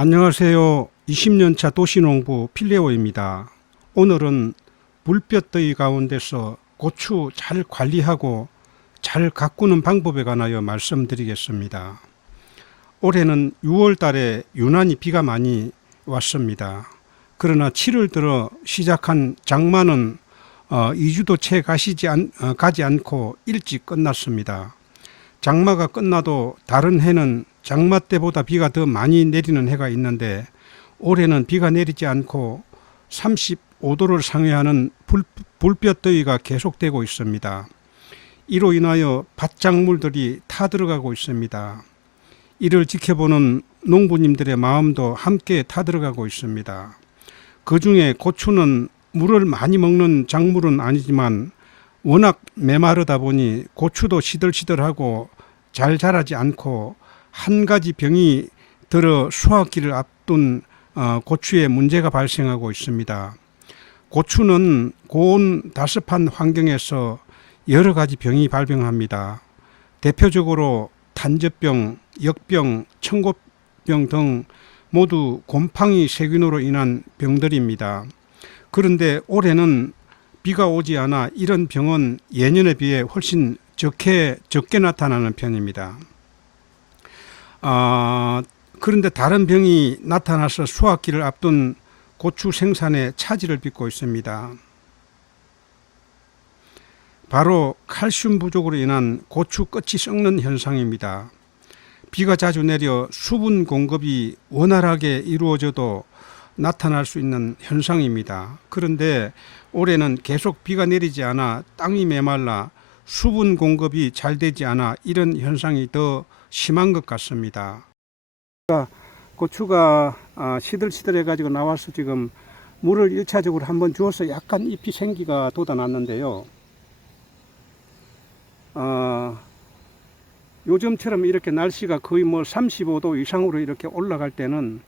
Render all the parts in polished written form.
안녕하세요. 20년차 도시농부 필레오입니다. 오늘은 물볕더위 가운데서 고추 잘 관리하고 잘 가꾸는 방법에 관하여 말씀드리겠습니다. 올해는 6월 달에 유난히 비가 많이 왔습니다. 그러나 7월 들어 시작한 장마는 2주도 채 가지 않고 일찍 끝났습니다. 장마가 끝나도 다른 해는 장마 때보다 비가 더 많이 내리는 해가 있는데 올해는 비가 내리지 않고 35도를 상회하는 불볕더위가 계속되고 있습니다. 이로 인하여 밭작물들이 타들어가고 있습니다. 이를 지켜보는 농부님들의 마음도 함께 타들어가고 있습니다. 그 중에 고추는 물을 많이 먹는 작물은 아니지만 워낙 메마르다 보니 고추도 시들시들하고 잘 자라지 않고 한 가지 병이 들어 수확기를 앞둔 고추에 문제가 발생하고 있습니다. 고추는 고온 다습한 환경에서 여러 가지 병이 발병합니다. 대표적으로 단젓병, 역병, 청고병 등 모두 곰팡이 세균으로 인한 병들입니다. 그런데 올해는 비가 오지 않아 이런 병은 예년에 비해 훨씬 적게 나타나는 편입니다. 그런데 다른 병이 나타나서 수확기를 앞둔 고추 생산에 차질을 빚고 있습니다. 바로 칼슘 부족으로 인한 고추 끝이 썩는 현상입니다. 비가 자주 내려 수분 공급이 원활하게 이루어져도 나타날 수 있는 현상입니다. 그런데 올해는 계속 비가 내리지 않아 땅이 메말라 수분 공급이 잘 되지 않아 이런 현상이 더 심한 것 같습니다. 고추가 시들시들해 가지고 나와서 지금 물을 1차적으로 한번 주어서 약간 잎이 생기가 돋아났는데요. 요즘처럼 이렇게 날씨가 거의 35도 이상으로 이렇게 올라갈 때는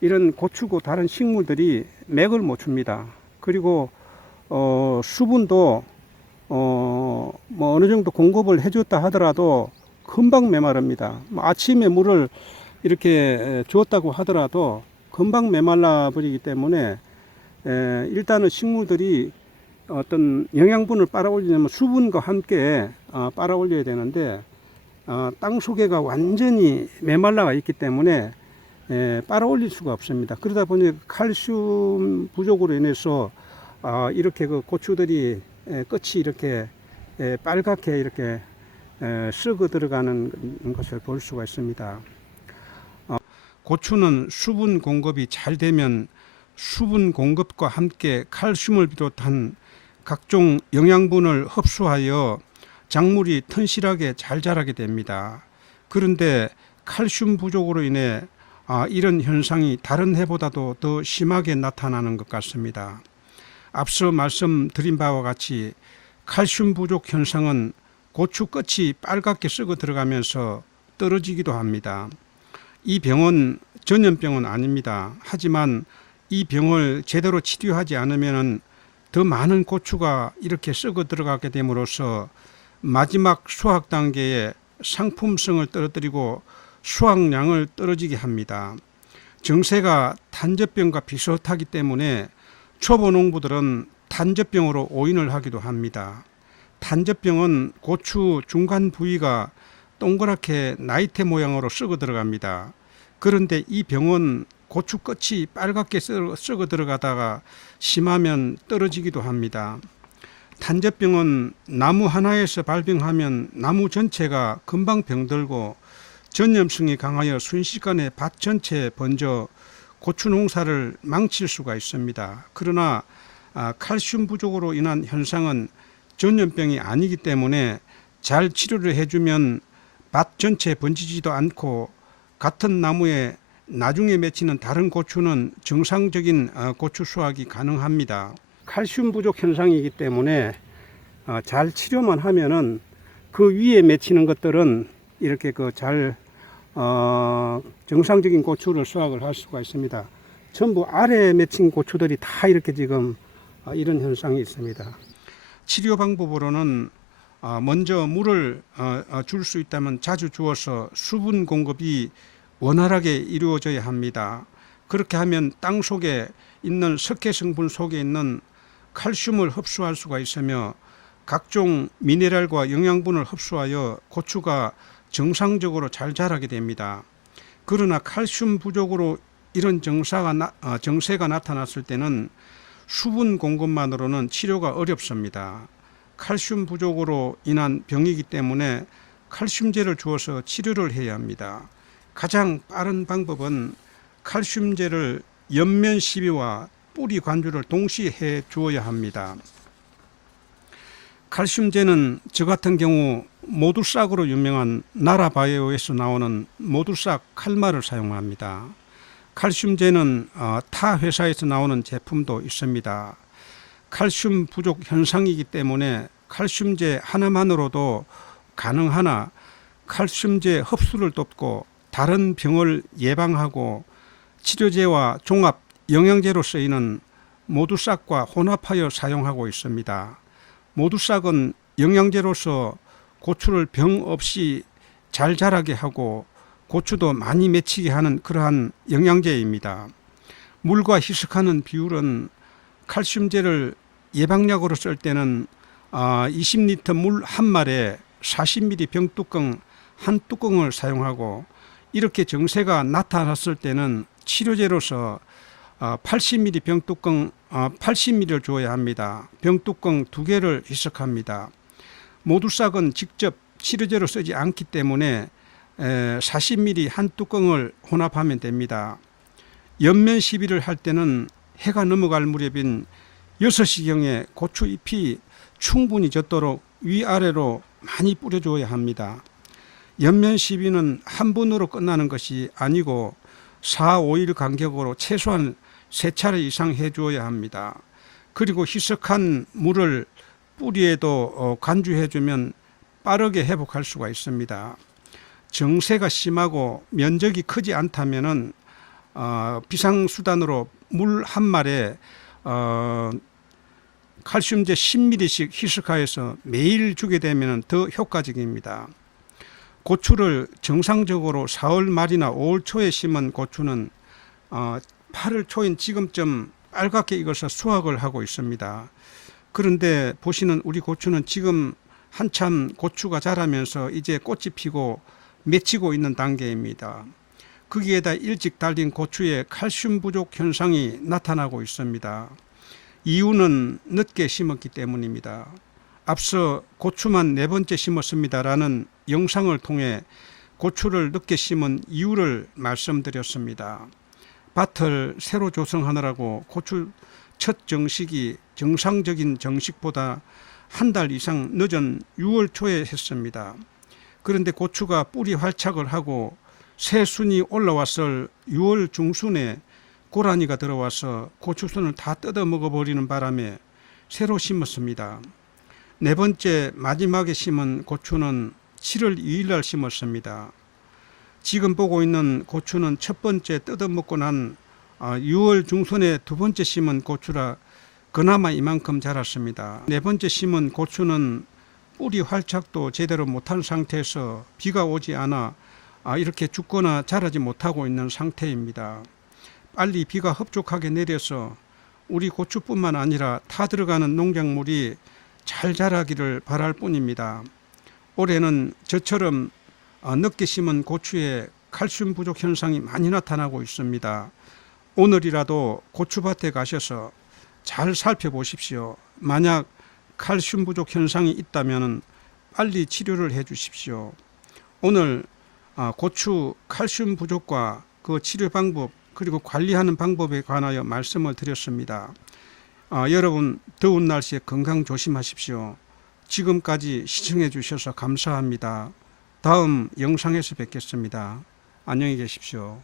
이런 고추고 다른 식물들이 맥을 못 춥니다. 그리고 수분도 어느 정도 공급을 해줬다 하더라도 금방 메마릅니다. 아침에 물을 이렇게 주었다고 하더라도 금방 메말라 버리기 때문에 일단은 식물들이 어떤 영양분을 빨아올리려면 수분과 함께 빨아올려야 되는데 땅 속에가 완전히 메말라가 있기 때문에 빨아올릴 수가 없습니다. 그러다 보니 칼슘 부족으로 인해서 이렇게 그 고추들이 끝이 이렇게 빨갛게 이렇게 썩어 들어가는 것을 볼 수가 있습니다. 고추는 수분 공급이 잘 되면 수분 공급과 함께 칼슘을 비롯한 각종 영양분을 흡수하여 작물이 튼실하게 잘 자라게 됩니다. 그런데 칼슘 부족으로 인해 이런 현상이 다른 해보다도 더 심하게 나타나는 것 같습니다. 앞서 말씀드린 바와 같이 칼슘 부족 현상은 고추 끝이 빨갛게 썩어 들어가면서 떨어지기도 합니다. 이 병은 전염병은 아닙니다. 하지만 이 병을 제대로 치료하지 않으면 더 많은 고추가 이렇게 썩어 들어가게 됨으로써 마지막 수확 단계에 상품성을 떨어뜨리고 수확량을 떨어지게 합니다. 정세가 단젓병과 비슷하기 때문에 초보 농부들은 단젓병으로 오인을 하기도 합니다. 단젓병은 고추 중간 부위가 동그랗게 나이테 모양으로 썩어 들어갑니다. 그런데 이 병은 고추 끝이 빨갛게 썩어 들어가다가 심하면 떨어지기도 합니다. 단젓병은 나무 하나에서 발병하면 나무 전체가 금방 병들고 전염성이 강하여 순식간에 밭 전체에 번져 고추 농사를 망칠 수가 있습니다. 그러나 칼슘 부족으로 인한 현상은 전염병이 아니기 때문에 잘 치료를 해주면 밭 전체에 번지지도 않고 같은 나무에 나중에 맺히는 다른 고추는 정상적인 고추 수확이 가능합니다. 칼슘 부족 현상이기 때문에 잘 치료만 하면은 그 위에 맺히는 것들은 이렇게 잘 정상적인 고추를 수확을 할 수가 있습니다. 전부 아래에 맺힌 고추들이 다 이렇게 지금 이런 현상이 있습니다. 치료 방법으로는 먼저 물을 줄 수 있다면 자주 주어서 수분 공급이 원활하게 이루어져야 합니다. 그렇게 하면 땅 속에 있는 석회 성분 속에 있는 칼슘을 흡수할 수가 있으며 각종 미네랄과 영양분을 흡수하여 고추가 정상적으로 잘 자라게 됩니다. 그러나 칼슘 부족으로 이런 정세가 나타났을 때는 수분 공급만으로는 치료가 어렵습니다. 칼슘 부족으로 인한 병이기 때문에 칼슘제를 주어서 치료를 해야 합니다. 가장 빠른 방법은 칼슘제를 옆면 시비와 뿌리 관주를 동시에 해 주어야 합니다. 칼슘제는 저 같은 경우 모두싹으로 유명한 나라바이오에서 나오는 모두싹 칼말을 사용합니다. 칼슘제는 타 회사에서 나오는 제품도 있습니다. 칼슘 부족 현상이기 때문에 칼슘제 하나만으로도 가능하나 칼슘제 흡수를 돕고 다른 병을 예방하고 치료제와 종합 영양제로 쓰이는 모두싹과 혼합하여 사용하고 있습니다. 모두싹은 영양제로서 고추를 병 없이 잘 자라게 하고 고추도 많이 맺히게 하는 그러한 영양제입니다. 물과 희석하는 비율은 칼슘제를 예방약으로 쓸 때는 20리터 물 한 말에 40ml 병뚜껑 한 뚜껑을 사용하고 이렇게 정세가 나타났을 때는 치료제로서 80ml 병뚜껑 80ml를 주어야 합니다. 병뚜껑 2개를 희석합니다. 모두싹은 직접 치료제로 쓰지 않기 때문에 40ml 한 뚜껑을 혼합하면 됩니다. 옆면 시비를 할 때는 해가 넘어갈 무렵인 6시경에 고추 잎이 충분히 젖도록 위아래로 많이 뿌려줘야 합니다. 옆면 시비는 한 번으로 끝나는 것이 아니고 4, 5일 간격으로 최소한 3차례 이상 해주어야 합니다. 그리고 희석한 물을 뿌리에도 관주해주면 빠르게 회복할 수가 있습니다. 정세가 심하고 면적이 크지 않다면은 비상수단으로 물 한 말에 칼슘제 10ml씩 희석하여서 매일 주게 되면 더 효과적입니다. 고추를 정상적으로 4월 말이나 5월 초에 심은 고추는 8월 초인 지금쯤 빨갛게 익어서 수확을 하고 있습니다. 그런데 보시는 우리 고추는 지금 한참 고추가 자라면서 이제 꽃이 피고 맺히고 있는 단계입니다. 거기에다 일찍 달린 고추에 칼슘 부족 현상이 나타나고 있습니다. 이유는 늦게 심었기 때문입니다. 앞서 고추만 4번째 심었습니다라는 영상을 통해 고추를 늦게 심은 이유를 말씀드렸습니다. 밭을 새로 조성하느라고 고추 첫 정식이 정상적인 정식보다 한 달 이상 늦은 6월 초에 했습니다. 그런데 고추가 뿌리 활착을 하고 새순이 올라왔을 6월 중순에 고라니가 들어와서 고추순을 다 뜯어 먹어버리는 바람에 새로 심었습니다. 4번째 마지막에 심은 고추는 7월 2일 날 심었습니다. 지금 보고 있는 고추는 첫 번째 뜯어먹고 난 6월 중순에 2번째 심은 고추라 그나마 이만큼 자랐습니다. 4번째 심은 고추는 뿌리 활착도 제대로 못한 상태에서 비가 오지 않아 이렇게 죽거나 자라지 못하고 있는 상태입니다. 빨리 비가 흡족하게 내려서 우리 고추뿐만 아니라 타 들어가는 농작물이 잘 자라기를 바랄 뿐입니다. 올해는 저처럼 늦게 심은 고추에 칼슘 부족 현상이 많이 나타나고 있습니다. 오늘이라도 고추밭에 가셔서 잘 살펴보십시오. 만약 칼슘 부족 현상이 있다면 빨리 치료를 해 주십시오. 오늘 고추 칼슘 부족과 그 치료 방법 그리고 관리하는 방법에 관하여 말씀을 드렸습니다. 여러분 더운 날씨에 건강 조심하십시오. 지금까지 시청해 주셔서 감사합니다. 다음 영상에서 뵙겠습니다. 안녕히 계십시오.